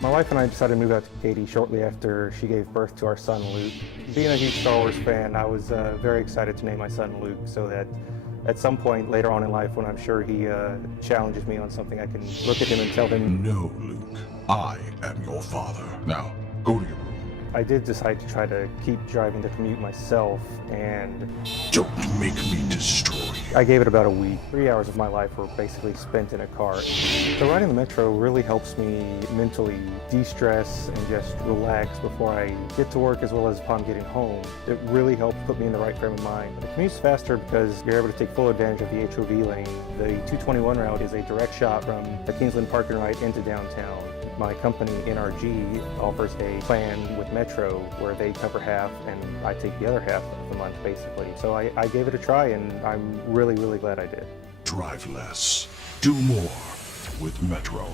My wife and I decided to move out to Katy shortly after she gave birth to our son Luke. Being a huge Star Wars fan, I was very excited to name my son Luke so that at some point later on in life when I'm sure he challenges me on something, I can look at him and tell him, No, Luke, I am your father. Now, go to your room. I did decide to try to keep driving the commute myself, and Don't make me destroy you. I gave it about a week. 3 hours of my life were basically spent in a car. So riding the Metro really helps me mentally de-stress and just relax before I get to work as well as upon getting home. It really helps put me in the right frame of mind. The commute's faster because you're able to take full advantage of the HOV lane. The 221 route is a direct shot from the Kingsland Park Ride into downtown. My company, NRG, offers a plan with Metro where they cover half and I take the other half of the month, basically. So I gave it a try and I'm really, really glad I did. Drive less. Do more with Metro.